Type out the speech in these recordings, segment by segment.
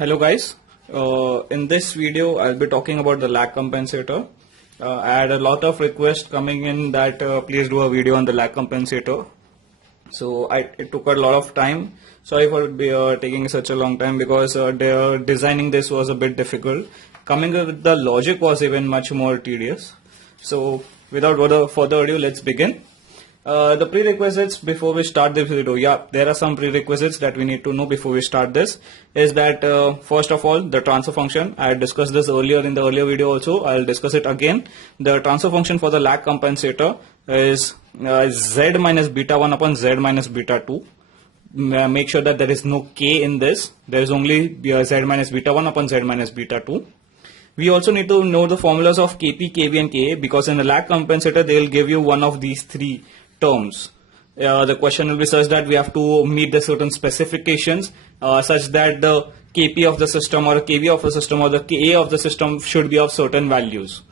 Hello guys, in this video I'll be talking about the lag compensator. I had a lot of requests coming in that please do a video on the lag compensator. So it took a lot of time. Sorry for taking such a long time because designing this was a bit difficult. Coming up with the logic was even much more tedious. So without further ado, let's begin. The prerequisites before we start this video, there are some prerequisites that we need to know before we start this. Is that first of all, the transfer function. I discussed this earlier in the earlier video also. I'll discuss it again. The transfer function for the lag compensator is z minus beta 1 upon z minus beta 2. Make sure that there is no k in this. There is only z minus beta 1 upon z minus beta 2. We also need to know the formulas of Kp, Kv and Ka, because in the lag compensator they will give you one of these three terms. The question will be such that we have to meet the certain specifications such that the Kp of the system or the Kv of the system or the Ka of the system should be of certain values.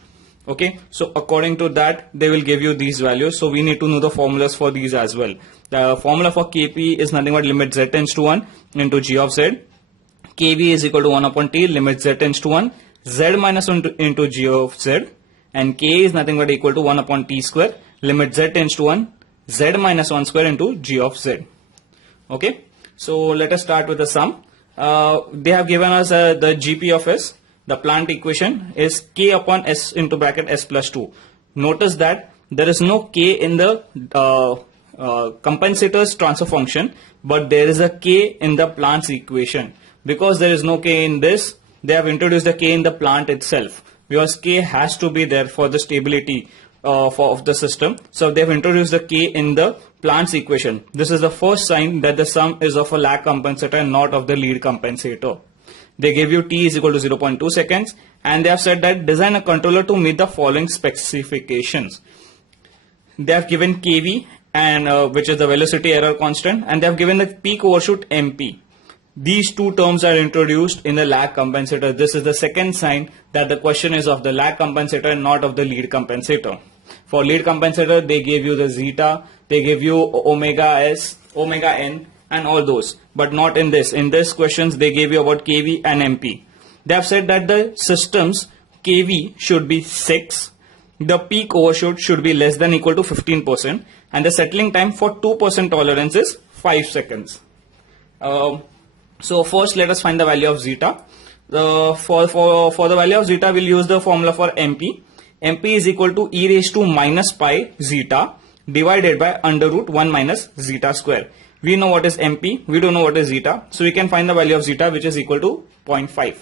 Okay, so according to that they will give you these values, so we need to know the formulas for these as well. The formula for Kp is nothing but limit z tends to 1 into g of z. Kv is equal to 1 upon t, limit z tends to 1, z minus 1 into g of z, and K is nothing but equal to 1 upon t square, limit z tends to 1, z minus 1 square into g of z. Okay, so let us start with the sum. They have given us the GP of S. The plant equation is K upon S into bracket S plus 2. Notice that there is no K in the compensator's transfer function, but there is a K in the plant's equation. Because there is no K in this, they have introduced the K in the plant itself, because K has to be there for the stability of the system. So they have introduced the K in the plant's equation. This is the first sign that the sum is of a lag compensator and not of the lead compensator. They give you t is equal to 0.2 seconds, and they have said that design a controller to meet the following specifications. They have given Kv, and which is the velocity error constant, and they have given the peak overshoot MP. These two terms are introduced in the lag compensator. This is the second sign that the question is of the lag compensator and not of the lead compensator. For lead compensator, they gave you the zeta, they give you omega s, omega n, and all those, but not in this. In this questions, they gave you about Kv and MP. They have said that the system's Kv should be 6, the peak overshoot should be less than equal to 15%, and the settling time for 2% tolerance is 5 seconds. So first let us find the value of zeta. For the value of zeta, we'll use the formula for MP. MP is equal to e raised to minus pi zeta divided by under root 1 minus zeta square. We know what is MP, we don't know what is zeta, so we can find the value of zeta, which is equal to 0.5.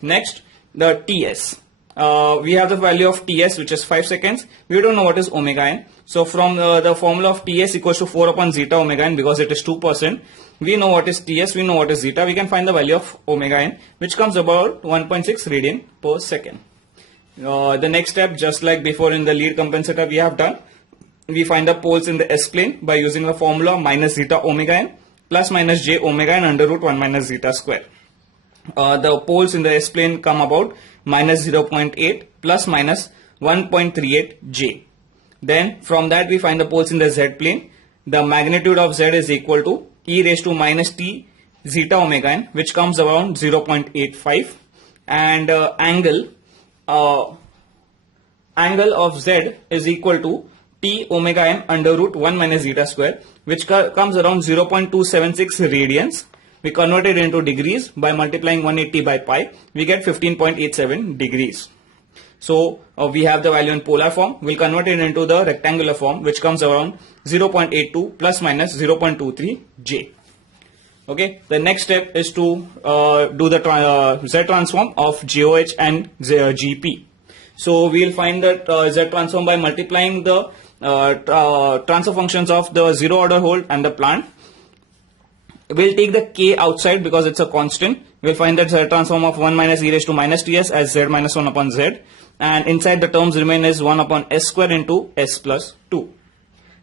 Next, the TS. We have the value of TS, which is 5 seconds. We don't know what is omega n. So from the formula of TS equals to 4 upon zeta omega n, because it is 2%. We know what is TS, we know what is zeta. We can find the value of omega n, which comes about 1.6 radian per second. The next step, just like before in the lead compensator we have done, we find the poles in the S plane by using the formula minus zeta omega n plus minus j omega n under root 1 minus zeta square. The poles in the S plane come about minus 0.8 plus minus 1.38 j. Then from that we find the poles in the Z plane. The magnitude of Z is equal to e raised to minus t zeta omega n, which comes around 0.85, and angle of Z is equal to t omega m under root 1 minus zeta square, which comes around 0.276 radians. We convert it into degrees by multiplying 180 by pi. We get 15.87 degrees. So we have the value in polar form. We'll convert it into the rectangular form, which comes around 0.82 plus minus 0.23 j. Okay. The next step is to do the Z transform of JOH and GP. So we'll find that Z transform by multiplying the transfer functions of the zero order hole and the plant. We'll take the K outside because it's a constant. We'll find that Z transform of 1 minus e raised to minus ts as Z minus 1 upon Z. And inside the terms remain is 1 upon S square into S plus 2.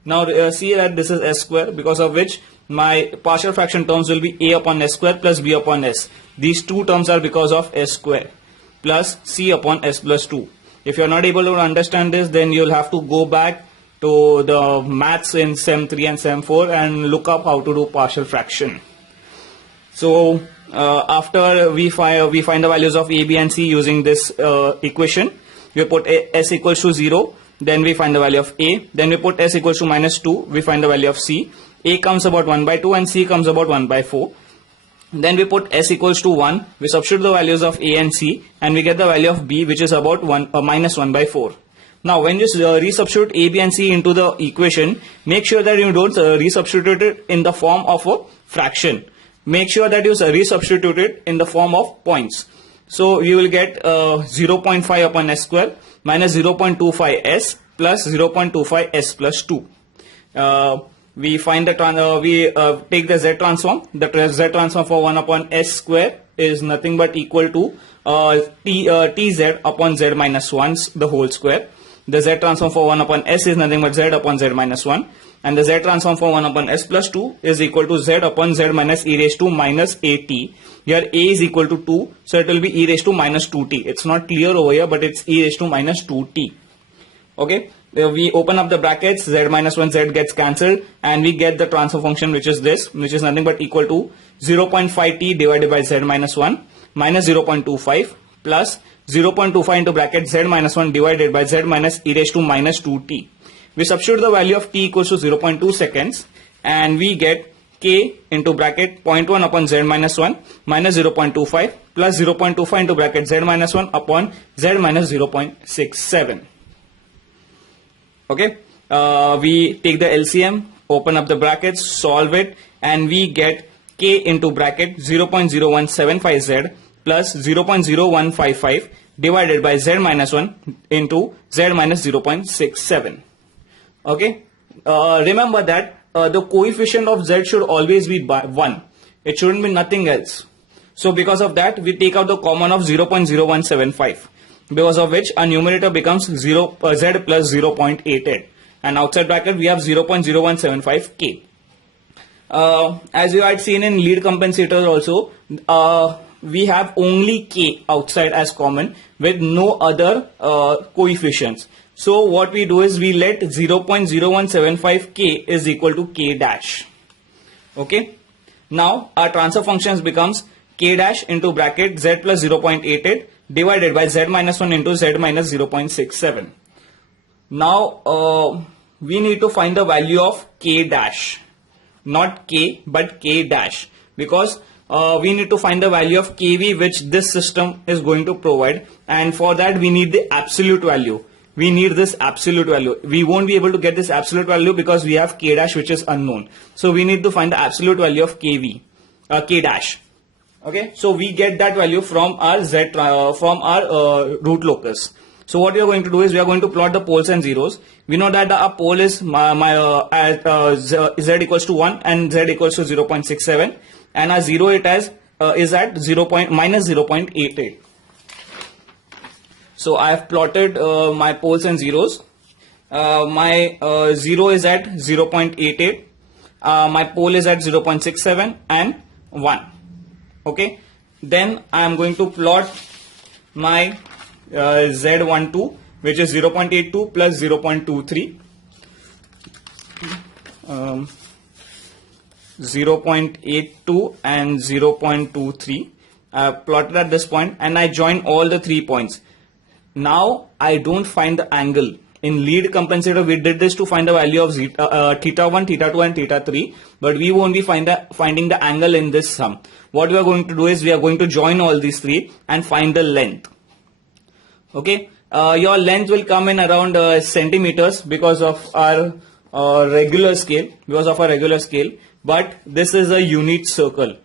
Now see that this is S square, because of which my partial fraction terms will be A upon S square plus B upon S. These two terms are because of S square plus C upon S plus 2. If you are not able to understand this, then you'll have to go back to the maths in SEM 3 and SEM 4 and look up how to do partial fraction. So after we find the values of a, b and c using this equation. We put s equals to 0, then we find the value of a, then we put s equals to -2, we find the value of c. A comes about 1 by 2 and c comes about 1 by 4. Then we put s equals to 1, we substitute the values of a and c, and we get the value of b, which is about -1 by 4. Now when you resubstitute a, b and c into the equation, make sure that you don't resubstitute it in the form of a fraction. Make sure that you resubstitute it in the form of points. So you will get 0.5 upon s square minus 0.25 s plus 0.25 s plus 2. We find the take the z transform. The z transform for 1 upon s square is nothing but equal to tz upon z minus 1 the whole square. The z transform for 1 upon s is nothing but z upon z minus 1, and the z transform for 1 upon s plus 2 is equal to z upon z minus e raised to minus at. Here a is equal to 2, so it will be e raised to minus 2t. It's not clear over here, but it's e raised to minus 2t. Okay, we open up the brackets, z minus 1 z gets cancelled, and we get the transfer function, which is this, which is nothing but equal to 0.5t divided by z minus 1 minus 0.25 plus 0.25 into bracket z minus 1 divided by z minus e raised to minus 2t. We substitute the value of t equals to 0.2 seconds, and we get k into bracket 0.1 upon z minus 1 minus 0.25 plus 0.25 into bracket z minus 1 upon z minus 0.67. Okay, we take the LCM, open up the brackets, solve it, and we get k into bracket 0.0175z plus 0.0155 divided by z minus 1 into z minus 0.67. Okay, remember that the coefficient of z should always be 1. It shouldn't be nothing else. So because of that, we take out the common of 0.0175, because of which our numerator becomes z plus 0.88, and outside bracket we have 0.0175k. As you had seen in lead compensators also, we have only k outside as common with no other coefficients. So what we do is we let 0.0175k is equal to k dash. Okay. Now our transfer functions becomes k dash into bracket z plus 0.88 divided by z minus 1 into z minus 0.67. Now we need to find the value of k dash, not k but k dash, because we need to find the value of kV which this system is going to provide, and for that we need the absolute value. We need this absolute value. We won't be able to get this absolute value because we have k dash which is unknown. So we need to find the absolute value of k dash. Okay, so we get that value from our root locus. So what we are going to do is we are going to plot the poles and zeros. We know that our pole is z equals to 1 and z equals to 0.67, and our zero is at minus 0.88. So I have plotted my poles and zeros. My 0 is at 0.88, my pole is at 0.67 and 1. Okay, then I am going to plot my Z12, which is 0.82 plus 0.23, 0.82 and 0.23. I have plotted at this point and I join all the 3 points. Now I don't find the angle. In lead compensator we did this to find the value of theta 1, theta 2 and theta 3, but we won't be finding the angle in this sum. What we are going to do is we are going to join all these 3 and find the length. Okay, your length will come in around centimeters because of our regular scale, but this is a unit circle.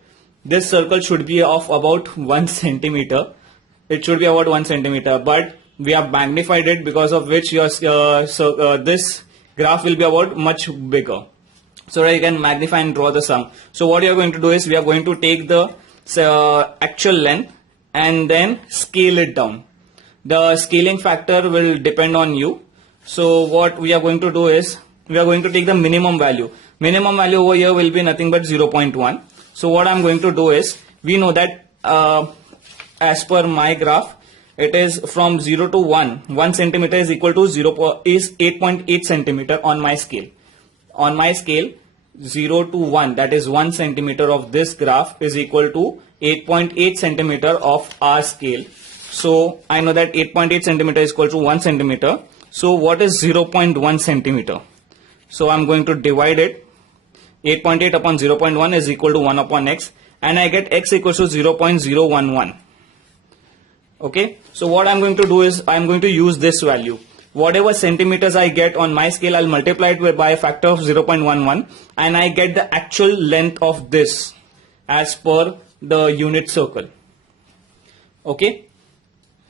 This circle should be of about 1 centimeter. It should be about 1 centimeter, but we have magnified it, because of which your this graph will be about much bigger. So that you can magnify and draw the sum. So what you are going to do is we are going to take the actual length and then scale it down. The scaling factor will depend on you. So what we are going to do is we are going to take the minimum value. Minimum value over here will be nothing but 0.1. So what I am going to do is, we know that as per my graph, it is from 0 to 1 centimeter is equal to 8.8 centimeter on my scale. On my scale, 0 to 1, that is 1 centimeter of this graph is equal to 8.8 centimeter of our scale. So I know that 8.8 centimeter is equal to 1 centimeter. So what is 0.1 centimeter? So I'm going to divide it. 8.8 upon 0.1 is equal to 1 upon x, and I get x equals to 0.011. Okay, so what I'm going to do is I'm going to use this value. Whatever centimeters I get on my scale, I'll multiply it by a factor of 0.11, and I get the actual length of this as per the unit circle. Okay,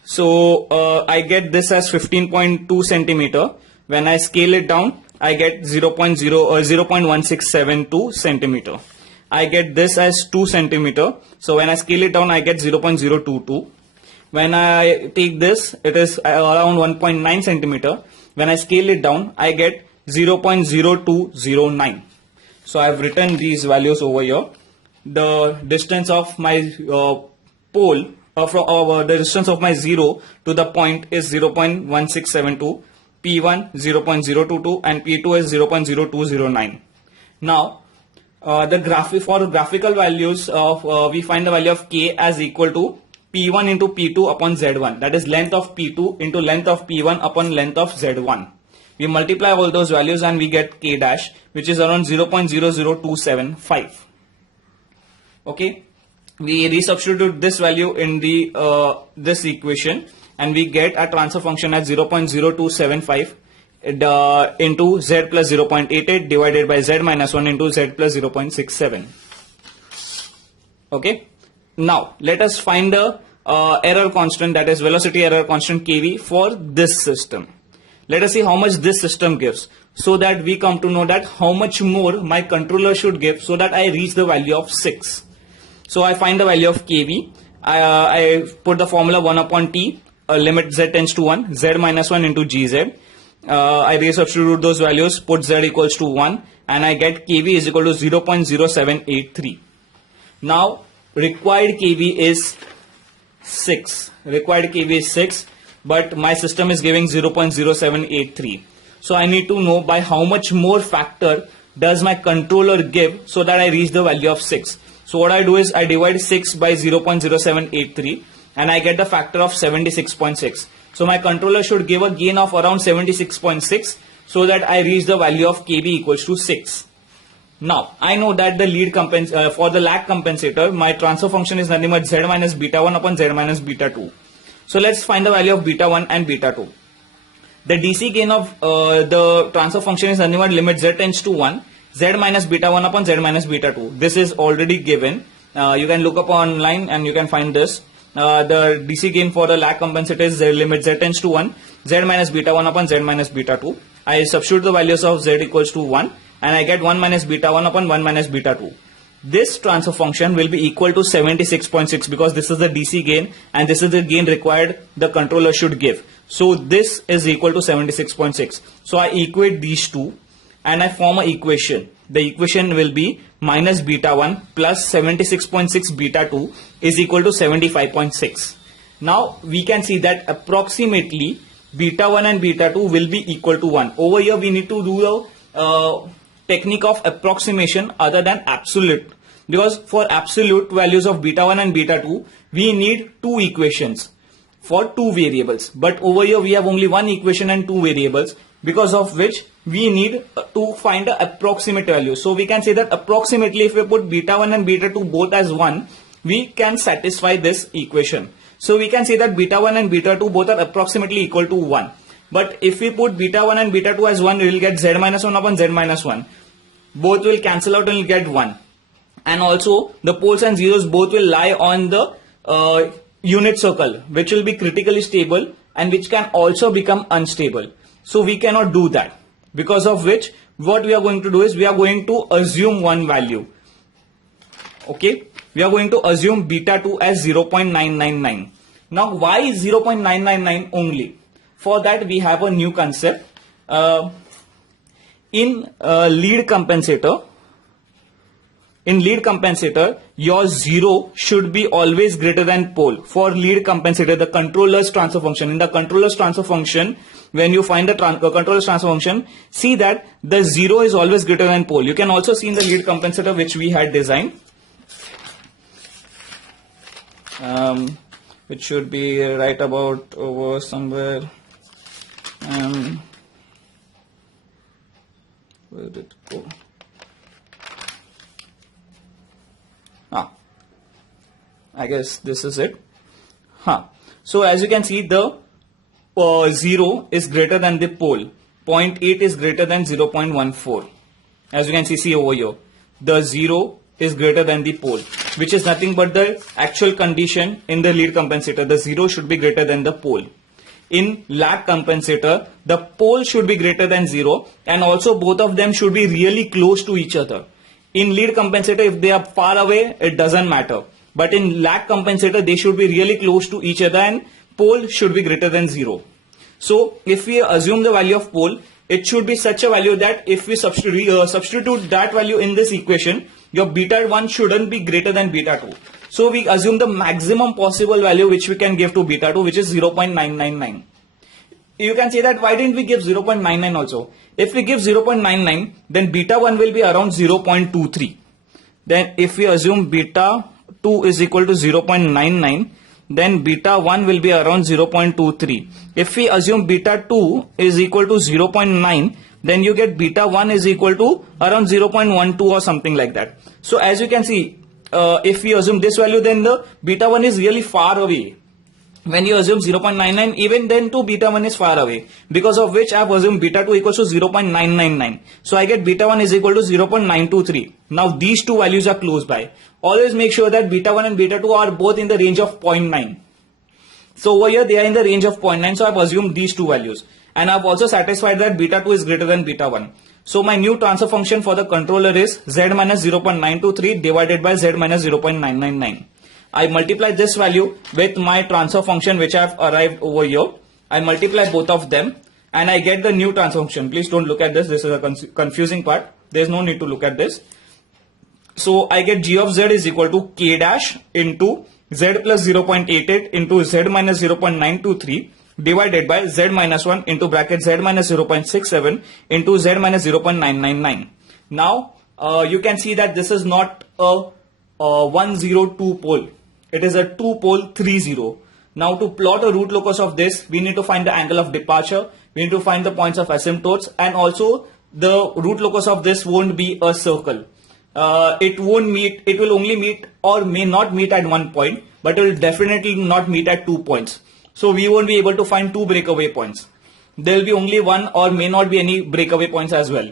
so I get this as 15.2 centimeter. When I scale it down, I get 0.1672 centimeter. I get this as 2 centimeter. So when I scale it down, I get 0.022. When I take this, it is around 1.9 centimeter. When I scale it down, I get 0.0209. So I have written these values over here. The distance of my pole, the distance of my 0 to the point is 0.1672. P1 0.022 and P2 is 0.0209. Now, for graphical values of we find the value of K as equal to P1 into P2 upon Z1. That is length of P2 into length of P1 upon length of Z1. We multiply all those values and we get K dash, which is around 0.00275. Okay, we resubstitute this value in the this equation, and we get a transfer function at 0.0275 into z plus 0.88 divided by z minus 1 into z plus 0.67. Okay. Now let us find the error constant, that is velocity error constant kV for this system. Let us see how much this system gives, so that we come to know that how much more my controller should give so that I reach the value of 6. So I find the value of kV. I put the formula 1 upon t, limit z tends to 1, z minus 1 into gz. I resubstitute those values, put z equals to 1, and I get kV is equal to 0.0783. Now required kV is 6. Required kV is 6, but my system is giving 0.0783. So I need to know by how much more factor does my controller give so that I reach the value of 6. So what I do is I divide 6 by 0.0783 and I get the factor of 76.6. So my controller should give a gain of around 76.6 so that I reach the value of kV equals to 6. Now I know that the for the lag compensator, my transfer function is nothing but z minus beta 1 upon z minus beta 2. So let's find the value of beta 1 and beta 2. The DC gain of the transfer function is nothing but limit z tends to 1, z minus beta 1 upon z minus beta 2. This is already given. You can look up online and you can find this. The DC gain for the lag compensator is limit z tends to 1, z minus beta 1 upon z minus beta 2. I substitute the values of z equals to 1 and I get 1 minus beta 1 upon 1 minus beta 2. This transfer function will be equal to 76.6 because this is the DC gain and this is the gain required the controller should give. So this is equal to 76.6. So I equate these two and I form an equation. The equation will be minus beta 1 plus 76.6 beta 2 is equal to 75.6. Now we can see that approximately beta 1 and beta 2 will be equal to 1. Over here we need to do the technique of approximation other than absolute, because for absolute values of beta 1 and beta 2 we need two equations for two variables, but over here we have only one equation and two variables, because of which we need to find the approximate value. So we can say that approximately if we put beta 1 and beta 2 both as 1, we can satisfy this equation. So we can say that beta 1 and beta 2 both are approximately equal to 1. But if we put beta 1 and beta 2 as 1, we will get z minus 1 upon z minus 1. Both will cancel out and we'll get 1. And also the poles and zeros both will lie on the unit circle, which will be critically stable and which can also become unstable. So we cannot do that. Because of which what we are going to do is we are going to assume one value. Okay. We are going to assume beta 2 as 0.999. Now why 0.999 only? For that we have a new concept. In lead compensator, your 0 should be always greater than pole. For lead compensator, the controller's transfer function. In the controller's transfer function, when you find the controller's transfer function, see that the 0 is always greater than pole. You can also see in the lead compensator which we had designed, which should be right about over somewhere. Where did it go? I guess this is it. So as you can see, the 0 is greater than the pole. 0.8 is greater than 0.14. As you can see over here, the 0 is greater than the pole, which is nothing but the actual condition in the lead compensator. The 0 should be greater than the pole. In lag compensator, the pole should be greater than 0, and also both of them should be really close to each other. In lead compensator, if they are far away, it doesn't matter. But in lag compensator, they should be really close to each other, and pole should be greater than 0. So if we assume the value of pole, it should be such a value that if we substitute that value in this equation, your beta 1 shouldn't be greater than beta 2. So we assume the maximum possible value which we can give to beta 2, which is 0.999. You can say that why didn't we give 0.99 also? If we give 0.99, then beta 1 will be around 0.23. Then if we assume beta 2 is equal to 0.99, then beta 1 will be around 0.23. If we assume beta 2 is equal to 0.9, then you get beta 1 is equal to around 0.12 or something like that. So as you can see, if we assume this value, then the beta 1 is really far away. When you assume 0.99, even then too beta 1 is far away, because of which I have assumed beta 2 equals to 0.999. So I get beta 1 is equal to 0.923. Now these two values are close by. Always make sure that beta 1 and beta 2 are both in the range of 0.9. So over here they are in the range of 0.9. So I have assumed these two values. And I have also satisfied that beta 2 is greater than beta 1. So my new transfer function for the controller is z minus 0.923 divided by z minus 0.999. I multiply this value with my transfer function which I have arrived over here. I multiply both of them and I get the new transfer function. Please don't look at this. This is a confusing part. There is no need to look at this. So I get g of z is equal to k dash into z plus 0.88 into z minus 0.923 divided by z minus 1 into bracket z minus 0.67 into z minus 0.999. Now you can see that this is not a 102 pole. It is a 2 pole 30. Now to plot a root locus of this, we need to find the angle of departure, we need to find the points of asymptotes, and also the root locus of this won't be a circle. It won't meet, it will only meet or may not meet at one point, but it will definitely not meet at 2 points. So we won't be able to find 2 breakaway points. There will be only one or may not be any breakaway points as well.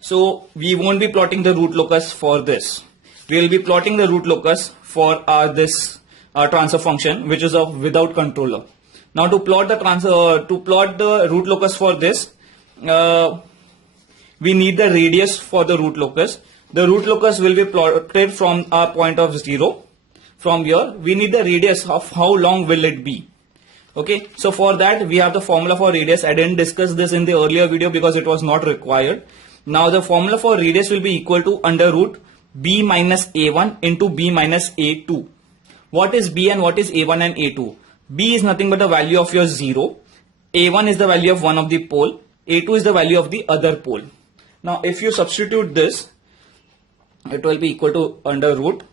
So we won't be plotting the root locus for this. We will be plotting the root locus for this transfer function, which is of without controller. Now to plot the root locus for this, we need the radius for the root locus. The root locus will be plotted from our point of 0. From here, we need the radius of how long will it be. Okay, so for that we have the formula for radius. I didn't discuss this in the earlier video because it was not required. Now the formula for radius will be equal to under root b minus a1 into b minus a2. What is b and what is a1 and a2? B is nothing but the value of your 0. A1 is the value of one of the pole. A2 is the value of the other pole. Now if you substitute this, it will be equal to under root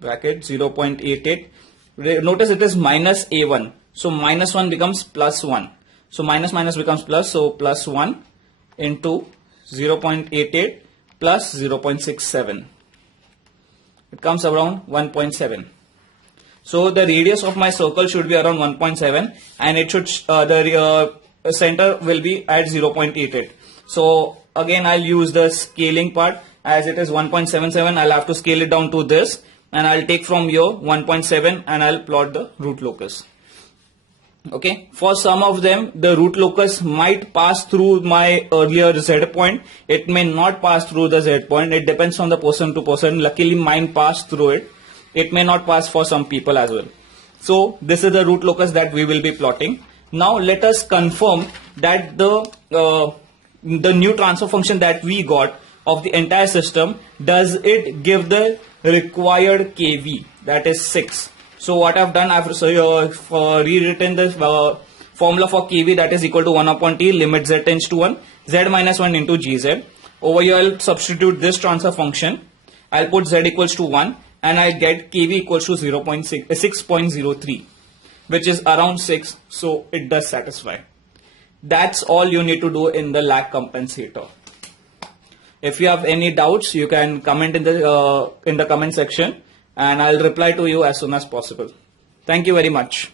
bracket 0.88. Notice it is minus a1. So minus 1 becomes plus 1. So minus minus becomes plus. So plus 1 into 0.88 plus 0.67. It comes around 1.7. So the radius of my circle should be around 1.7 and it should the center will be at 0.88. So again I'll use the scaling part. As it is 1.77, I'll have to scale it down to this and I'll take from here 1.7 and I'll plot the root locus. Okay, for some of them the root locus might pass through my earlier z point. It may not pass through the z point. It depends on the person to person. Luckily mine passed through it. It may not pass for some people as well. So this is the root locus that we will be plotting. Now let us confirm that the new transfer function that we got of the entire system, does it give the required kV, that is 6. So what I've done, I've rewritten this formula for kV, that is equal to 1 upon T, limit z tends to 1, z minus 1 into gz. Over here I'll substitute this transfer function. I'll put z equals to 1 and I get kV equals to 6.03, which is around 6, so it does satisfy. That's all you need to do in the lag compensator. If you have any doubts, you can comment in the comment section and I'll reply to you as soon as possible. Thank you very much.